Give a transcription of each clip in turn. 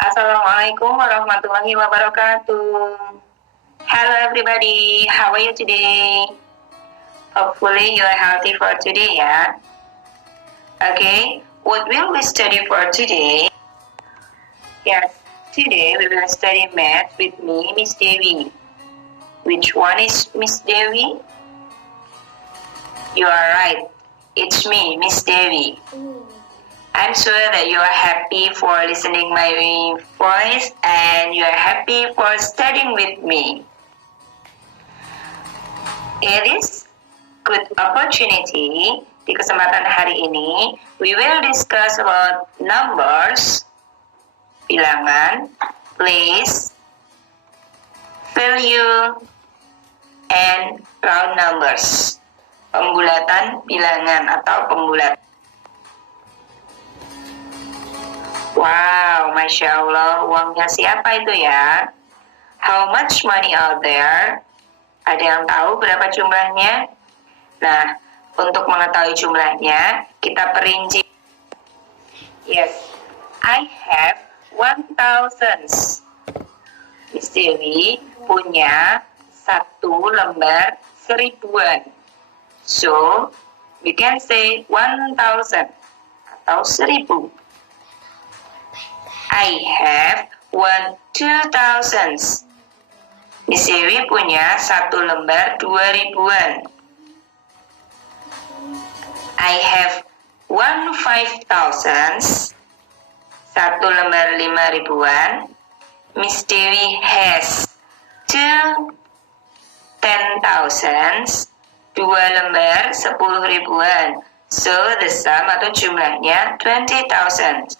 Assalamualaikum warahmatullahi wabarakatuh. Hello everybody, how are you today? Hopefully you are healthy for today, ya. Okay, what will we study for today? Yes, today we will study math with me, Miss Devi. Which one is Miss Devi? You are right, it's me, Miss Devi. I'm sure that you are happy for listening my voice and you are happy for studying with me. It is good opportunity. Di kesempatan hari ini, we will discuss about numbers, bilangan, place, value, and round numbers. Pembulatan bilangan atau pembulat. Wow, Masya Allah, uangnya siapa itu ya? How much money out there? Ada yang tahu berapa jumlahnya? Nah, untuk mengetahui jumlahnya, kita perinci. Yes, I have 1,000. Miss Dewi punya satu lembar seribuan. So, we can say 1,000 atau 1,000. I have 2,000. Miss Dewi punya satu lembar 2,000-an. I have 15,000. Satu lembar 5,000-an. Miss Dewi has 10,000. Dua lembar 10,000-an. So the sum atau jumlahnya 20,000.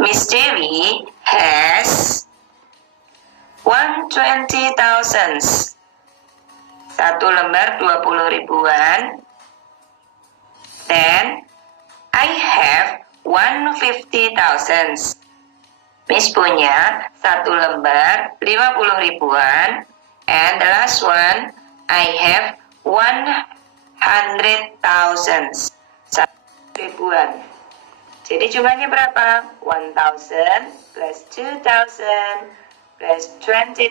Miss Dewi has 120,000. Satu lembar 20,000-an. Then I have 150,000. Miss punya satu lembar 50,000-an. And the last one, I have 100,000. 100,000-an. Jadi jumlahnya berapa? 1,000 plus 2,000 plus 20,000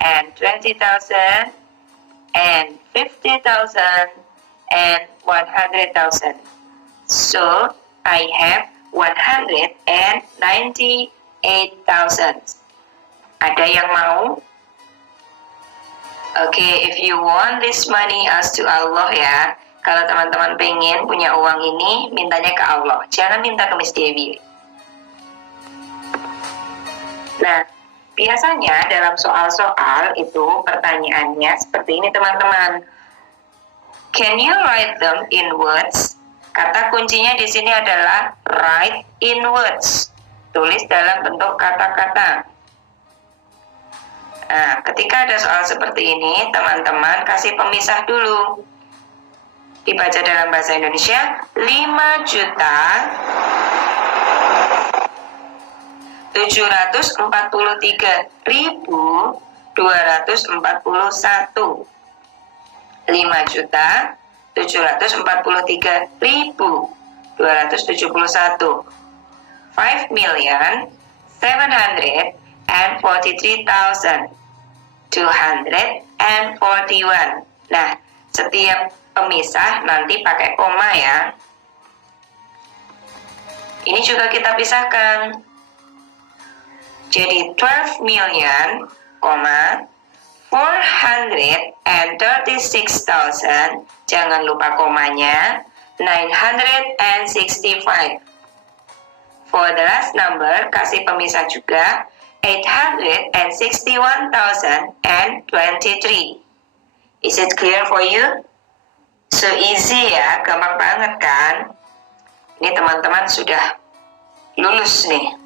and 20,000 and 50,000 and 100,000. So, I have 198,000. Ada yang mau? Okay, if you want this money, ask to Allah ya. Kalau teman-teman pengen punya uang ini, mintanya ke Allah. Jangan minta ke Miss Dewi. Nah, biasanya dalam soal-soal itu pertanyaannya seperti ini teman-teman. Can you write them in words? Kata kuncinya di sini adalah write in words. Tulis dalam bentuk kata-kata. Nah, ketika ada soal seperti ini, teman-teman kasih pemisah dulu. Dibaca dalam bahasa Indonesia, 5.743.241. 5.743.271. 5.743.241. Nah, setiap pemisah nanti pakai koma ya. Ini juga kita pisahkan. Jadi 12,436,000, jangan lupa komanya, 965. For the last number, kasih pemisah juga, 861,023. Is it clear for you? So easy ya, gampang banget kan? Ini teman-teman sudah lulus nih.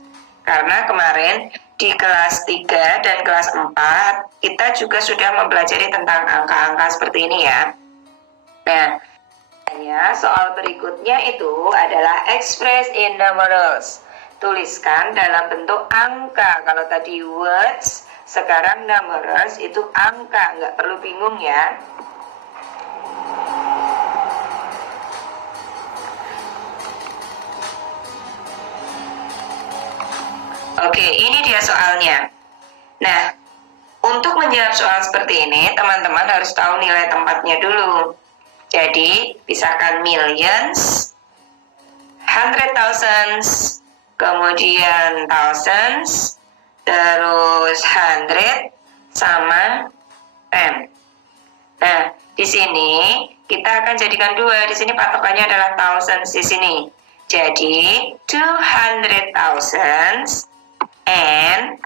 Karena kemarin di kelas 3 dan kelas 4 kita juga sudah mempelajari tentang angka-angka seperti ini ya. Nah, soal berikutnya itu adalah express in numerals. Tuliskan dalam bentuk angka. Kalau tadi words, sekarang numerals itu angka. Nggak perlu bingung ya. Oke, ini dia soalnya. Nah, untuk menjawab soal seperti ini, teman-teman harus tahu nilai tempatnya dulu. Jadi, pisahkan millions, hundred thousands, kemudian thousands, terus hundred, sama ten. Nah, di sini kita akan jadikan dua. Di sini patokannya adalah thousands di sini. Jadi 200,000 and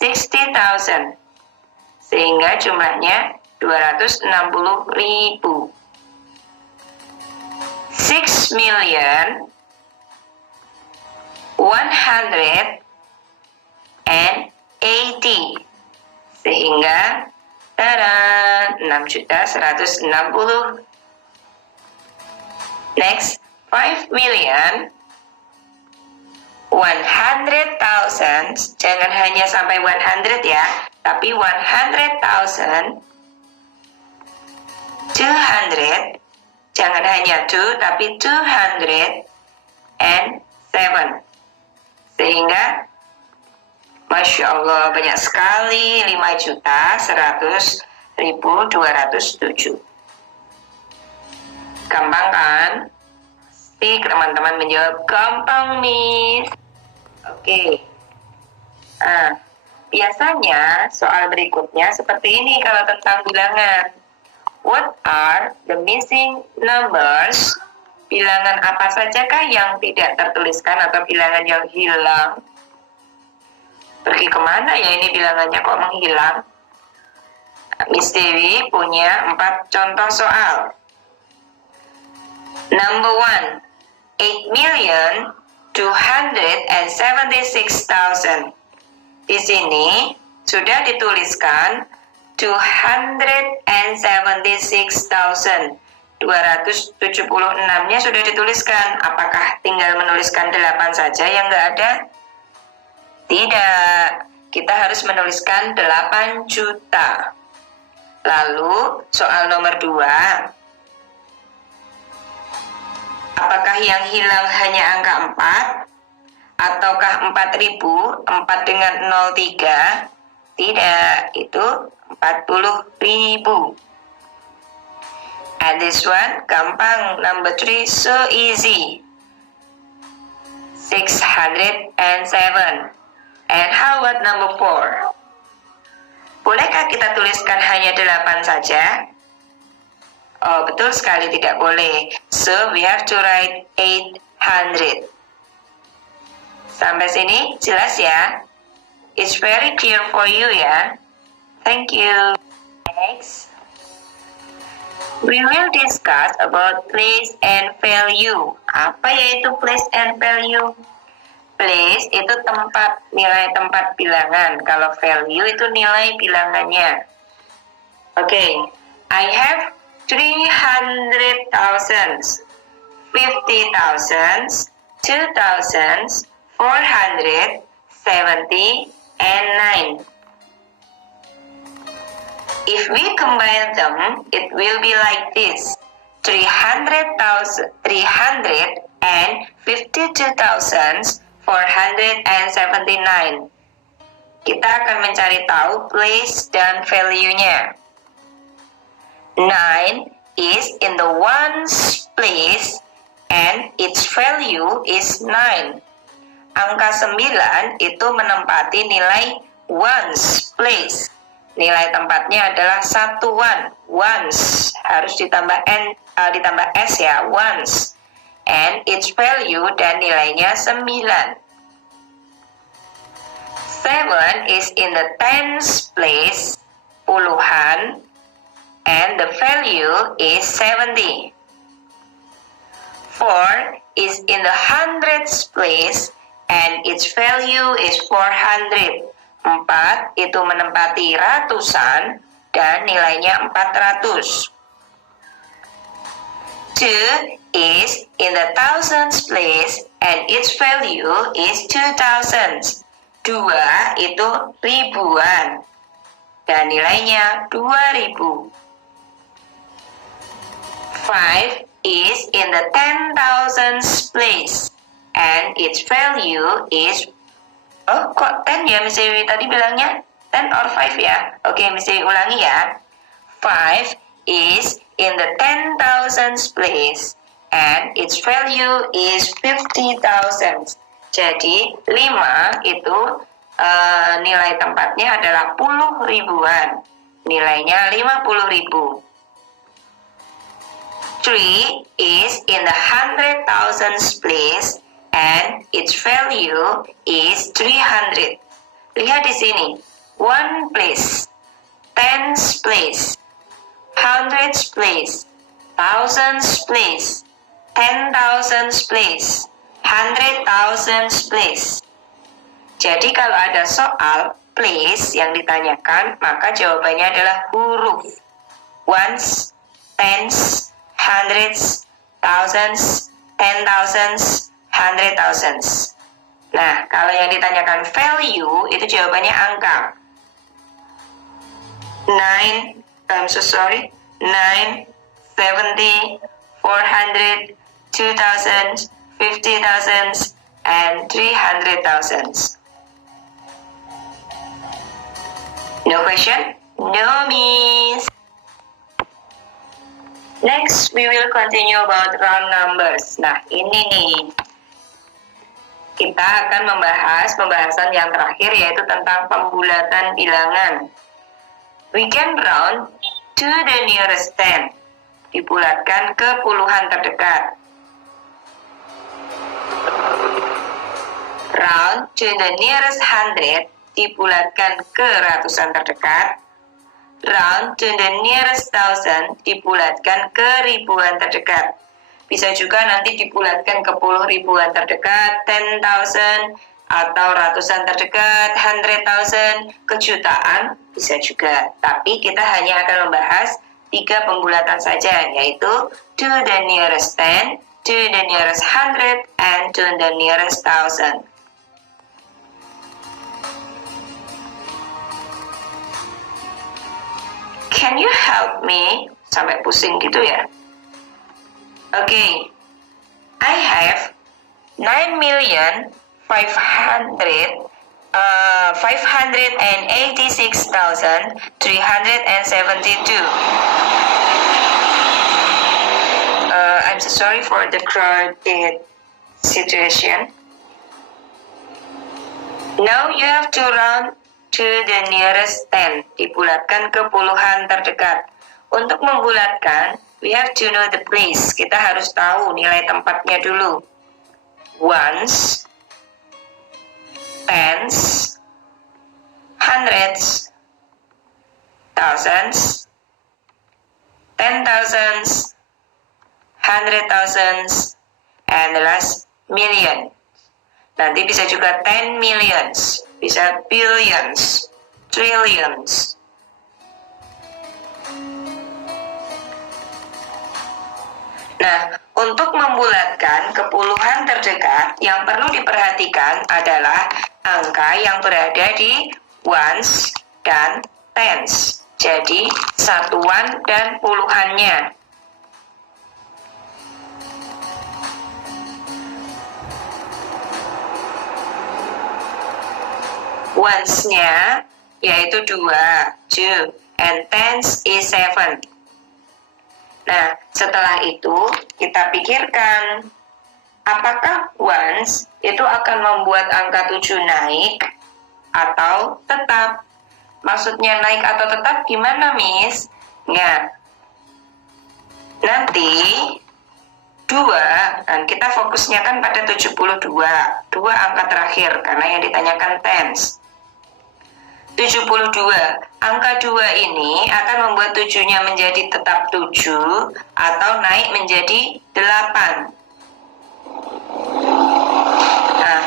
60,000. Sehingga jumlahnya 260.000. 6,180,000. Sehingga 6.160. Next, 5,100,000. Jangan hanya sampai 100 ya, tapi 100,000. 200. Jangan hanya 2, tapi 207. Sehingga Masya Allah, banyak sekali, 5.100.207. Gampang kan? Pasti teman-teman menjawab, gampang Miss. Oke. Nah, biasanya soal berikutnya seperti ini kalau tentang bilangan. What are the missing numbers? Bilangan apa sajakah yang tidak tertuliskan atau bilangan yang hilang? Pergi kemana ya ini bilangannya kok menghilang? Miss Dewi punya 4 contoh soal. Number 1, 8,276,000. Di sini sudah dituliskan 276,000. 276-nya sudah dituliskan. Apakah tinggal menuliskan 8 saja yang nggak ada? Tidak, kita harus menuliskan 8 juta. Lalu soal nomor 2, apakah yang hilang hanya angka 4? Ataukah 4.000, 4 dengan 03? Tidak, itu 40.000. And this one, gampang, number 3, so easy. 607. And how about number 4? Bolehkah kita tuliskan hanya 8 saja? Oh, betul sekali tidak boleh. So, we have to write 800. Sampai sini jelas ya? It's very clear for you ya? Thank you. Next, we will discuss about place and value. Apa yaitu place and value? Place itu tempat, nilai tempat bilangan. Kalau value itu nilai bilangannya. Okay, I have 300,000, 50,000, 2,000, 470, and 9. If we combine them, it will be like this. 352,479. Kita akan mencari tahu place dan value-nya. 9 is in the ones place and its value is 9. Angka 9 itu menempati nilai ones place. Nilai tempatnya adalah satuan, ones. Harus ditambah ditambah s ya, ones. And its value dan nilainya 9. 7 is in the tens place, puluhan, and the value is 70. 4 is in the hundreds place, and its value is 400. 4 itu menempati ratusan dan nilainya 400. 2 is in the thousands place and its value is 2,000. 2 itu ribuan dan nilainya 2.000. 5 is in the 10,000s place and its value is Oh, kok 10 ya Miss Dewi? Tadi bilangnya 10 or 5 ya? Oke, Miss Dewi ulangi ya. 5 is in the 10,000s place and its value is 50,000. Jadi 5 itu nilai tempatnya adalah puluh ribuan. Nilainya 50.000. 3 is in the 100,000s place and its value is 300. Lihat di sini. 1 place, 10's place, 100's place, 1000's place, 10,000's place, 100,000's place. Jadi kalau ada soal place yang ditanyakan, maka jawabannya adalah huruf. Ones, tens, hundreds, thousands, 10,000s, 100,000s. Nah, kalau yang ditanyakan value, itu jawabannya angka. 9, 70, 400, 2,000, 50,000, and 300,000. No question? No, miss. Next, we will continue about round numbers. Nah, ini nih. Kita akan membahas pembahasan yang terakhir, yaitu tentang pembulatan bilangan. We can round to the nearest 10. Dibulatkan ke puluhan terdekat. Round to the nearest 100. Dibulatkan ke ratusan terdekat. Round to the nearest 1,000 dibulatkan ke ribuan terdekat. Bisa juga nanti dibulatkan ke puluh ribuan terdekat, 10,000, atau ratusan terdekat, 100,000, ke jutaan, bisa juga. Tapi kita hanya akan membahas 3 pembulatan saja, yaitu to the nearest 10, to the nearest 100, and to the nearest 1,000. Can you help me? Sampai pusing gitu ya. Okay. I have 9,586,372. I'm so sorry for the crowded situation. Now you have to round to the nearest 10, dibulatkan ke puluhan terdekat. Untuk membulatkan, we have to know the place. Kita harus tahu nilai tempatnya dulu. Ones, tens, hundreds, thousands, 10,000s, 100,000s, and the last million. Nanti bisa juga 10 millions, bisa billions, trillions. Nah, untuk membulatkan ke puluhan terdekat, yang perlu diperhatikan adalah angka yang berada di ones dan tens. Jadi, satuan dan puluhannya. Ones-nya yaitu 2, 2, and tens is 7. Nah, setelah itu kita pikirkan, apakah ones itu akan membuat angka 7 naik atau tetap? Maksudnya naik atau tetap gimana, Miss? Nah, nanti 2, dan kita fokusnya kan pada 72, 2 angka terakhir, karena yang ditanyakan tens. 72, angka 2 ini akan membuat 7-nya menjadi tetap 7 atau naik menjadi 8. Nah,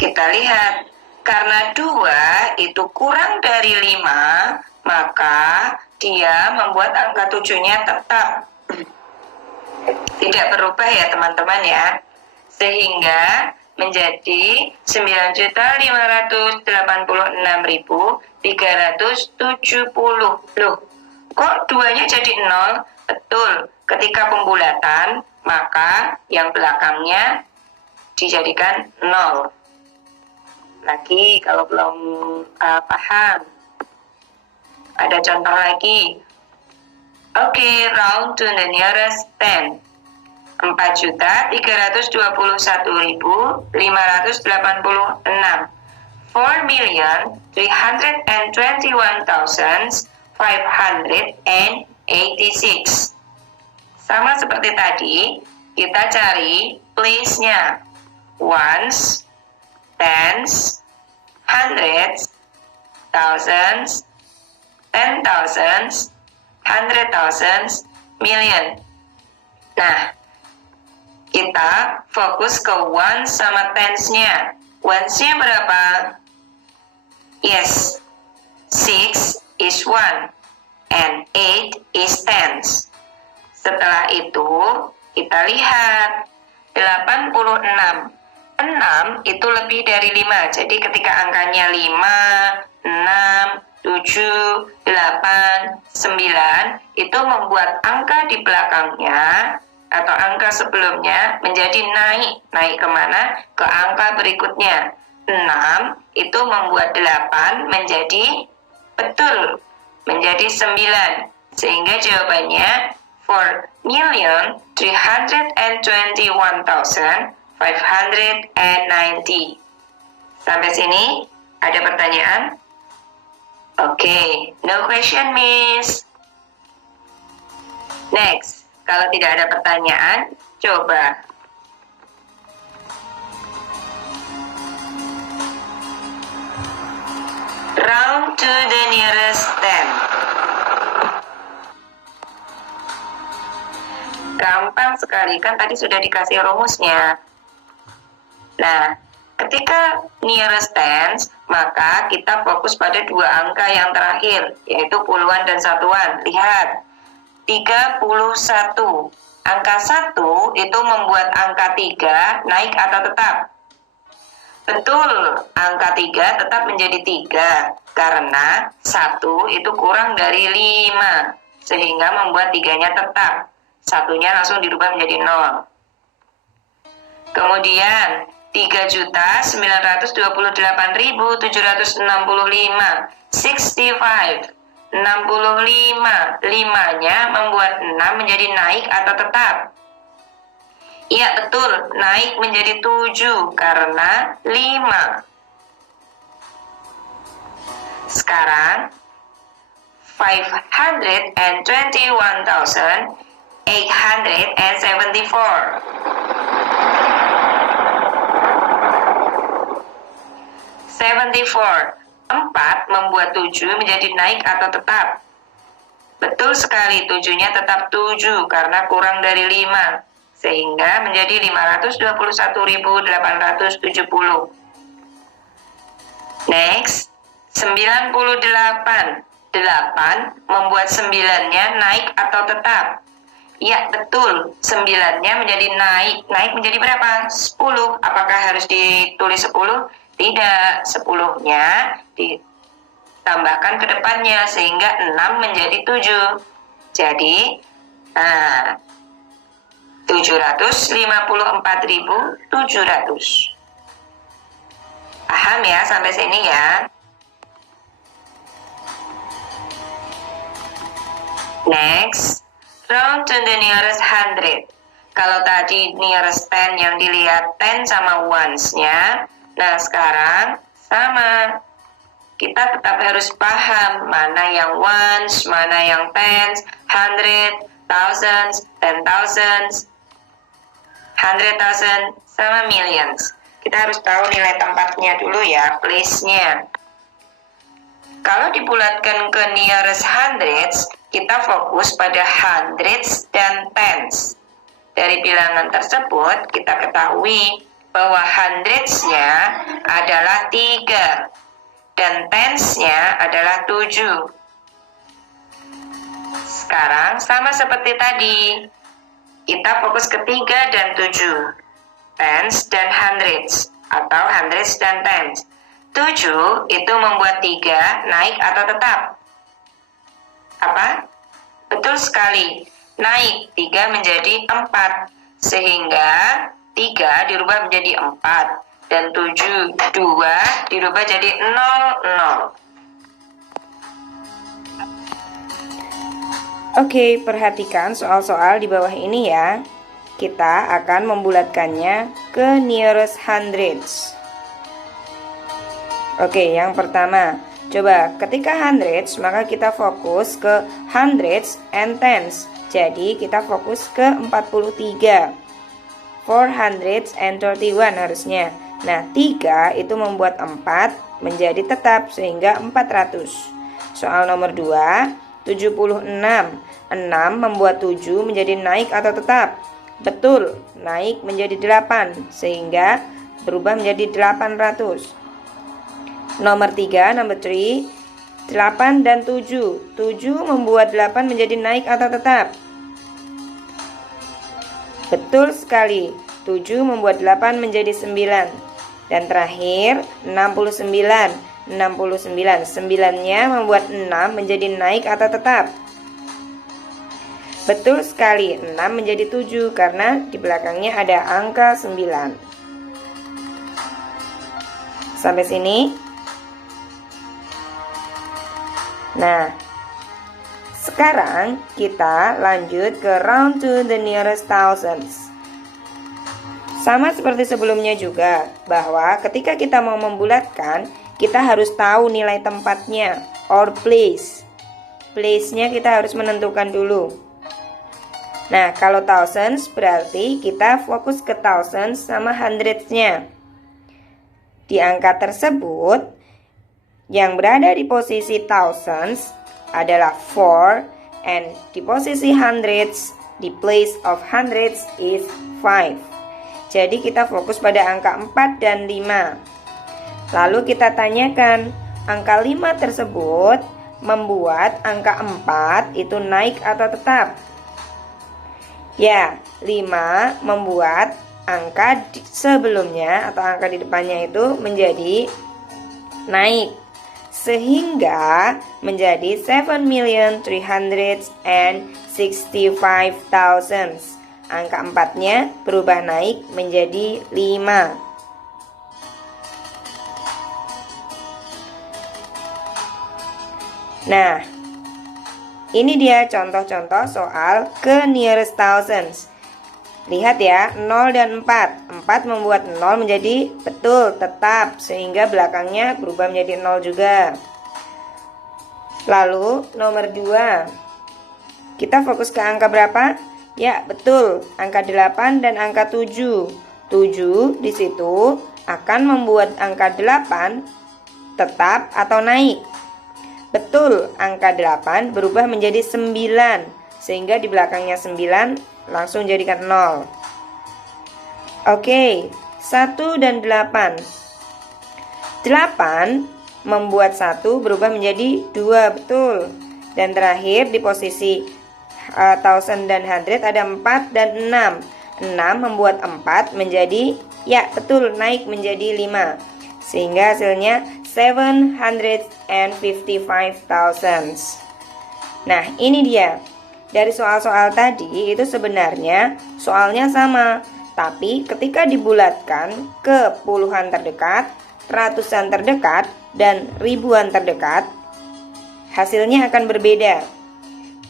kita lihat, karena 2 itu kurang dari 5, maka dia membuat angka 7-nya tetap tidak berubah ya teman-teman ya. Sehingga menjadi 9.586.370. Loh, kok 2-nya jadi 0? Betul, ketika pembulatan, maka yang belakangnya dijadikan 0. Lagi kalau belum paham, ada contoh lagi. Oke, round to the nearest 10. 4.321.586. 4.321.586. Sama seperti tadi, kita cari place-nya. Ones, tens, hundreds, thousands, 10,000s, 100,000s, million. Nah, kita fokus ke ones sama tens-nya. Ones-nya berapa? Yes, 6 is 1 and 8 is tens. Setelah itu, kita lihat 86. 6 itu lebih dari 5. Jadi ketika angkanya 5, 6, 7, 8, 9 itu membuat angka di belakangnya atau angka sebelumnya menjadi naik. Naik kemana? Ke angka berikutnya. 6 itu membuat 8 menjadi betul, menjadi 9. Sehingga jawabannya 4.321.590. Sampai sini ada pertanyaan? Oke, no question, Miss. Next, kalau tidak ada pertanyaan, coba. Round to the nearest 10. Gampang sekali, kan tadi sudah dikasih rumusnya. Nah, ketika nearest tens, maka kita fokus pada dua angka yang terakhir, yaitu puluhan dan satuan. Lihat, 31. Angka 1 itu membuat angka 3 naik atau tetap. Betul, angka 3 tetap menjadi 3, karena 1 itu kurang dari 5, sehingga membuat 3-nya tetap. Satunya langsung dirubah menjadi 0. Kemudian 3.928.765. 65. 65. 5-nya membuat 6 menjadi naik atau tetap. Iya betul, naik menjadi 7 karena 5. Sekarang 521.874. 4 membuat 7 menjadi naik atau tetap. Betul sekali, 7-nya tetap 7 karena kurang dari 5, sehingga menjadi 521.870. Next, 98. 8 membuat 9-nya naik atau tetap. Ya betul, 9-nya menjadi naik. Naik menjadi berapa? 10. Apakah harus ditulis 10? Tidak, 10-nya ditambahkan ke depannya sehingga 6 menjadi 7. Jadi 754.700. Paham ya sampai sini ya? Next, round to the nearest 100. Kalau tadi nearest 10 yang dilihat 10 sama ones-nya, nah sekarang sama. Kita tetap harus paham mana yang ones, mana yang tens, 100, thousands, 10,000, 100,000, sama millions. Kita harus tahu nilai tempatnya dulu ya, place-nya. Kalau dibulatkan ke nearest hundreds, kita fokus pada hundreds dan tens. Dari bilangan tersebut, kita ketahui bahwa hundreds-nya adalah 3 dan tens-nya adalah 7. Sekarang sama seperti tadi, kita fokus ke 3 dan 7, tens dan hundreds, atau hundreds dan tens. 7 itu membuat 3 naik atau tetap. Apa? Betul sekali. naik 3 menjadi 4. Sehingga 3 dirubah menjadi 4. Dan 7, 2 dirubah jadi 0, 0. Oke, perhatikan soal-soal di bawah ini ya. Kita akan membulatkannya ke nearest hundreds. Oke, yang pertama, coba ketika hundreds maka kita fokus ke hundreds and tens. Jadi kita fokus ke 43. 431 harusnya. Nah, 3 itu membuat 4 menjadi tetap sehingga 400. Soal nomor 2, 76. 6 membuat 7 menjadi naik atau tetap. Betul, naik menjadi 8 sehingga berubah menjadi 800. Nomor 3, number 3, 8 dan 7. 7 membuat 8 menjadi naik atau tetap. Betul sekali, 7 membuat 8 menjadi 9. Dan terakhir, 69. 69, 9-nya membuat 6 menjadi naik atau tetap. Betul sekali, 6 menjadi 7 karena di belakangnya ada angka 9. Sampai sini. Nah, sekarang kita lanjut ke round to the nearest thousands. Sama seperti sebelumnya juga, bahwa ketika kita mau membulatkan, kita harus tahu nilai tempatnya, or place. Place-nya kita harus menentukan dulu. Nah, kalau thousands berarti kita fokus ke thousands sama hundreds-nya. Di angka tersebut, yang berada di posisi thousands adalah 4, and di posisi hundreds, di place of hundreds is 5. Jadi kita fokus pada angka 4 dan 5. Lalu kita tanyakan, angka 5 tersebut membuat angka 4 itu naik atau tetap? Ya, 5 membuat angka sebelumnya atau angka di depannya itu menjadi naik, sehingga menjadi 7,365,000. Angka 4-nya berubah naik menjadi 5. Nah, ini dia contoh-contoh soal ke nearest thousands. Lihat ya, 0 dan 4. 4 membuat 0 menjadi betul, tetap, sehingga belakangnya berubah menjadi 0 juga. Lalu, nomor 2. Kita fokus ke angka berapa? Ya, betul, angka 8 dan angka 7. 7 di situ akan membuat angka 8 tetap atau naik. Betul, angka 8 berubah menjadi 9, sehingga di belakangnya 9 langsung jadikan 0. Oke, 1 dan 8. 8 membuat 1 berubah menjadi 2, betul. Dan terakhir di posisi thousand dan hundred ada 4 dan 6. 6 membuat 4 menjadi, ya betul, naik menjadi 5. Sehingga hasilnya 755,000. Nah, ini dia. Dari soal-soal tadi itu sebenarnya soalnya sama, tapi ketika dibulatkan ke puluhan terdekat, ratusan terdekat, dan ribuan terdekat, hasilnya akan berbeda.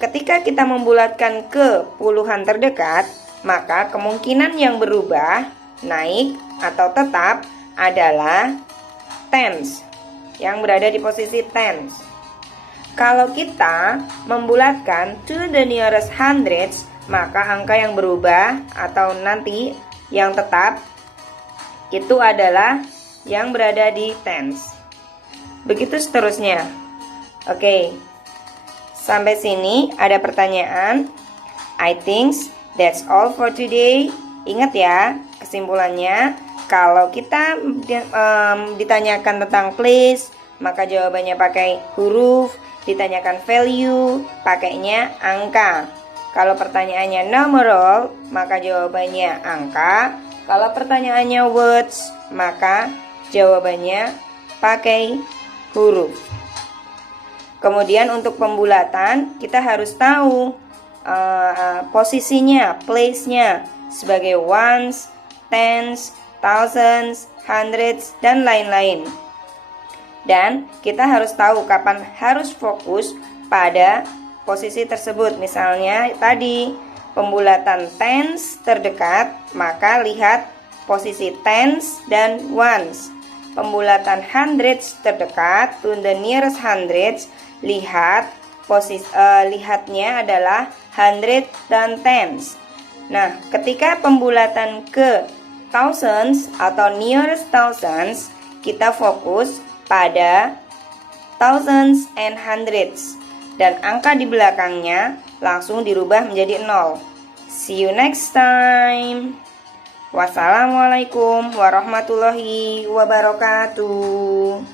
Ketika kita membulatkan ke puluhan terdekat, maka kemungkinan yang berubah, naik atau tetap adalah tens, yang berada di posisi tens. Kalau kita membulatkan to the nearest hundreds, maka angka yang berubah atau nanti yang tetap itu adalah yang berada di tens. Begitu seterusnya. Oke. Sampai sini ada pertanyaan? I think that's all for today. Ingat ya, kesimpulannya kalau kita ditanyakan tentang place, maka jawabannya pakai huruf. Ditanyakan value, pakainya angka. Kalau pertanyaannya numeral, maka jawabannya angka. Kalau pertanyaannya words, maka jawabannya pakai huruf. Kemudian untuk pembulatan, kita harus tahu posisinya, place-nya sebagai ones, tens, thousands, hundreds, dan lain-lain. Dan kita harus tahu kapan harus fokus pada posisi tersebut. Misalnya tadi pembulatan tens terdekat, maka lihat posisi tens dan ones. Pembulatan hundreds terdekat, to the nearest hundreds, lihatnya adalah hundred dan tens. Nah, ketika pembulatan ke thousands atau nearest thousands, kita fokus pada thousands and hundreds, dan angka di belakangnya langsung dirubah menjadi 0. See you next time. Wassalamualaikum warahmatullahi wabarakatuh.